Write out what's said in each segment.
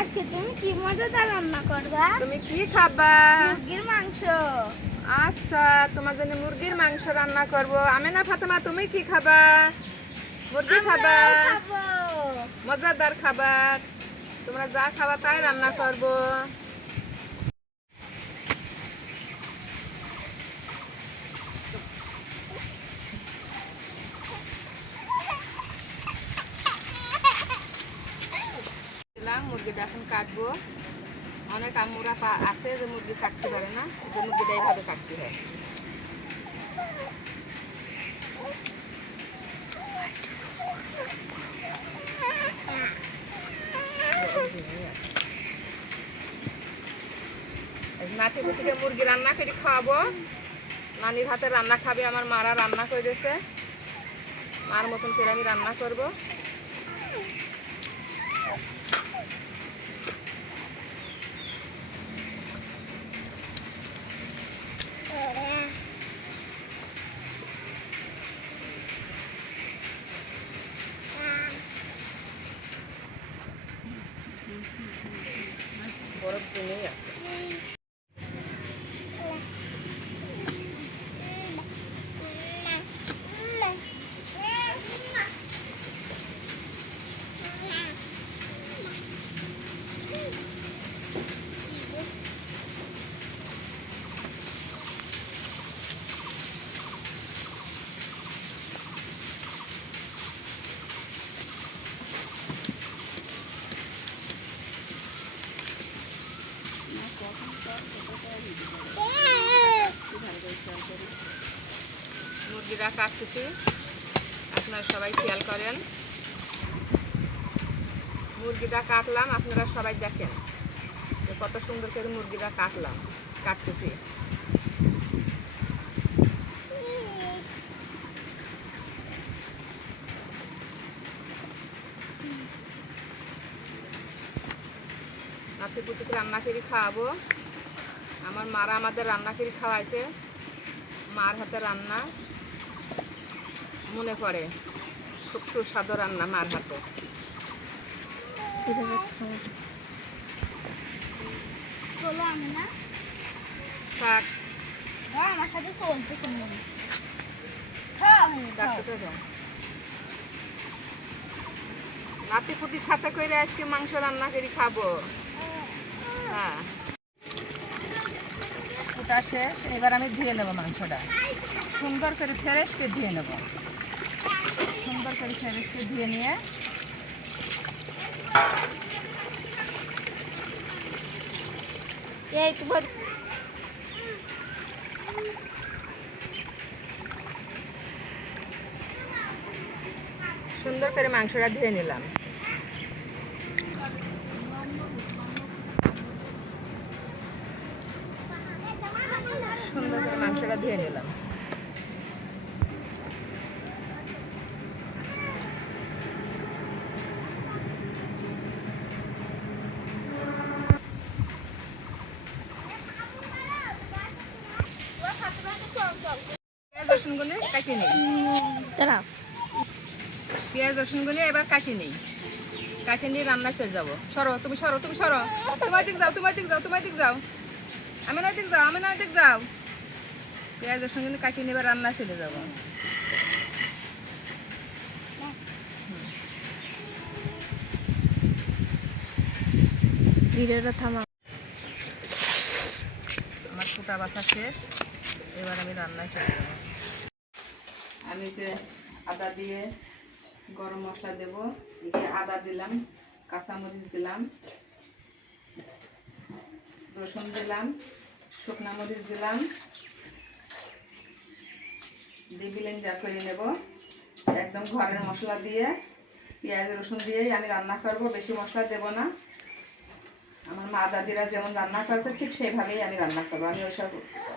আজকে তুমি কি মজাদার রান্না করবা? তুমি কি খাবা? মুরগির মাংস। আচ্ছা, তোমার জন্য মুরগির মাংস রান্না করব। আমেনা ফাতেমা, তুমি কি খাবা? মুরগি খাবা? আমরাও খাবো। মজাদার খাবার। তোমরা যা খাবা তাই রান্না করব। মুরগিটা এখন কাটবো। অনেক আম্মুরা আছে যে মুরগি কাটতে পারে না, এই যে মুরগিটা এইভাবে কাটতে হয়। নাতি পুতিকে মুরগি রান্না করে খাওয়াবো। নানির হাতে রান্না খাবে, আমার মারা রান্না করে দিয়েছে। মার মতন করে আমি রান্না করবো। বরফ জমেই আছে। মুরগিটা কাটতেছি, আপনারা সবাই খেয়াল করেন। মুরগিটা কাটলাম, আপনারা সবাই দেখেন যে কত সুন্দর করে মুরগিটা কাটতেছি। নাতি পুতিকে রান্না করে খাওয়াবো। আমার মারা আমাদের রান্না করে খাওয়াইছে। মার হাতে রান্না মনে পড়ে, খুব সুস্বাদু রান্না মার হাতে। চলো আমি না থাক, আমার সাথে চলতেছে মনে নাতি পুতির সাথে করে আজকে মাংস রান্না করে খাবো। হ্যাঁ, ওটা শেষ। এবার আমি ধুয়ে নেবো মাংসটা, সুন্দর করে ফ্রেশ করে ধুয়ে নেবো। সুন্দর করে ফ্রেশ করে ধুয়ে নিয়ে এই তো সুন্দর করে মাংসটা ধুয়ে নিলাম। সুন্দর করে মাংসটা ধুয়ে নিলাম। পেঁয়াজ রসুনগুলি কাটিয়ে নিই। দাঁড়াও পেঁয়াজ রসুনগুলি এবার কাটিয়ে নিই। কাটিয়ে নিয়ে রান্না শেষ যাবো। সরো তুমি, সরো তুমি, সরো। তোমার দিক যাও, তোমার দিক যাও, তোমার দিক যাও। আমি না দিক যাও, আমি না দিক যাও। পেঁয়াজ রসুনগুলি কাটিয়ে নিয়ে এবার রান্না চলে যাবো। ভিডিওটা থামা। আমার ফুটা বাছা শেষ, এবার আমি রান্নায় চলে যাবো। আমি যে আদা দিয়ে গরম মশলা দেব, এদিকে আদা দিলাম, কাঁচামরিচ দিলাম, রসুন দিলাম, শুকনা মরিচ দিলাম, দিয়ে ব্লেন্ডার করে নেব। একদম ঘরের মশলা দিয়ে, পেঁয়াজ রসুন দিয়েই আমি রান্না করব, বেশি মশলা দেব না। আমার মা দাদিরা যেমন রান্না করেছে ঠিক সেইভাবেই আমি রান্না করবো। আমি ওইসব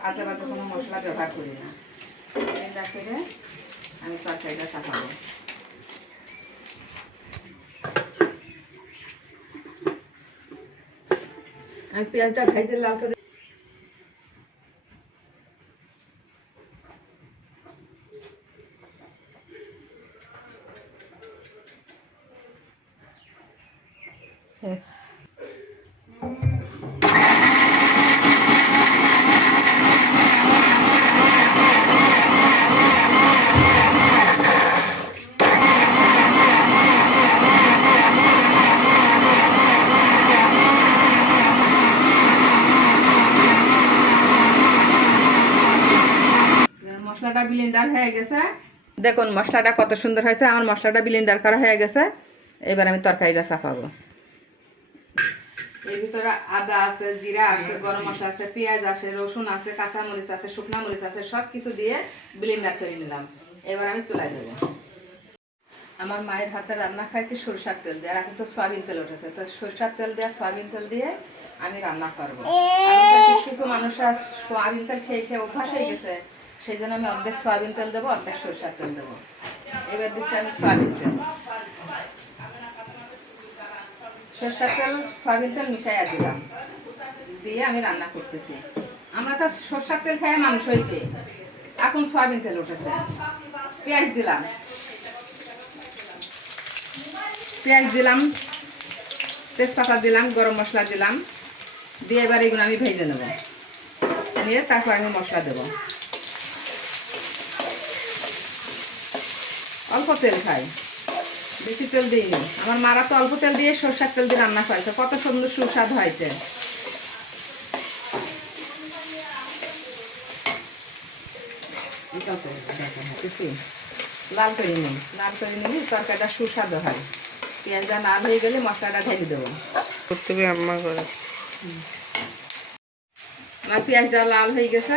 আজে বাজে কোনো মশলা ব্যবহার করি না। ব্লেন্ডার করে আমি তরকারিটা চাপাবো। আমি পেঁয়াজটা ভেজে লাল করে ব্লেন্ডার হয়ে গেছে। দেখুন মশলাটা কত সুন্দর হয়েছে। আমার মশলাটা ব্লেন্ডার করা হয়ে গেছে। এবার আমি তরকারিটা চাপাবো। এর ভিতরে আদা আছে, জিরা আছে, গরম মশলা আছে, পেঁয়াজ আছে, রসুন আছে, কাঁচা মরিচ আছে, শুকনা মরিচ আছে, সব কিছু দিয়ে ব্লেন্ডার করে নিলাম। এবার আমি চুলায় দেবো। আমার মায়ের হাতে রান্না খাইছি সরষার তেল দিয়ে, আর এখন তো সয়াবিন তেল উঠেছে, তো সরষার তেল দিয়ে সয়াবিন তেল দিয়ে আমি রান্না করবো। কিছু কিছু মানুষরা সয়াবিন তেল খেয়ে খেয়ে অভ্যাস হয়ে গেছে, সেই জন্য আমি অর্ধেক সয়াবিন তেল দেবো, অর্ধেক সরষার তেল দেবো। এবার দিচ্ছি আমি সয়াবিন তেল, সরষার তেল সয়াবিন তেল মিশাইয়া দিলাম, দিয়ে আমি রান্না করতেছি। আমরা তো সরষার তেল খেয়ে মানুষ হয়েছে, এখন সয়াবিন তেল উঠেছে। পেঁয়াজ দিলাম, তেজপাতা দিলাম, গরম মশলা দিলাম, দিয়ে এবার এগুলো আমি ভেজে নেব, নিয়ে তারপর আমি মশলা দেব। অল্প তেল খাই, বেশি তেল দিইনি। আমার মারা তো অল্প তেল দিয়ে সরষার তেল দিয়ে রান্না করেছে, কত সুন্দর সুস্বাদু হয়েছে। লাল করে নিই, তরকারিটা সুস্বাদু হয়। পেঁয়াজটা লাল হয়ে গেলে মশলাটা ঢেলে দেবো। আমার পেঁয়াজটা লাল হয়ে গেছে,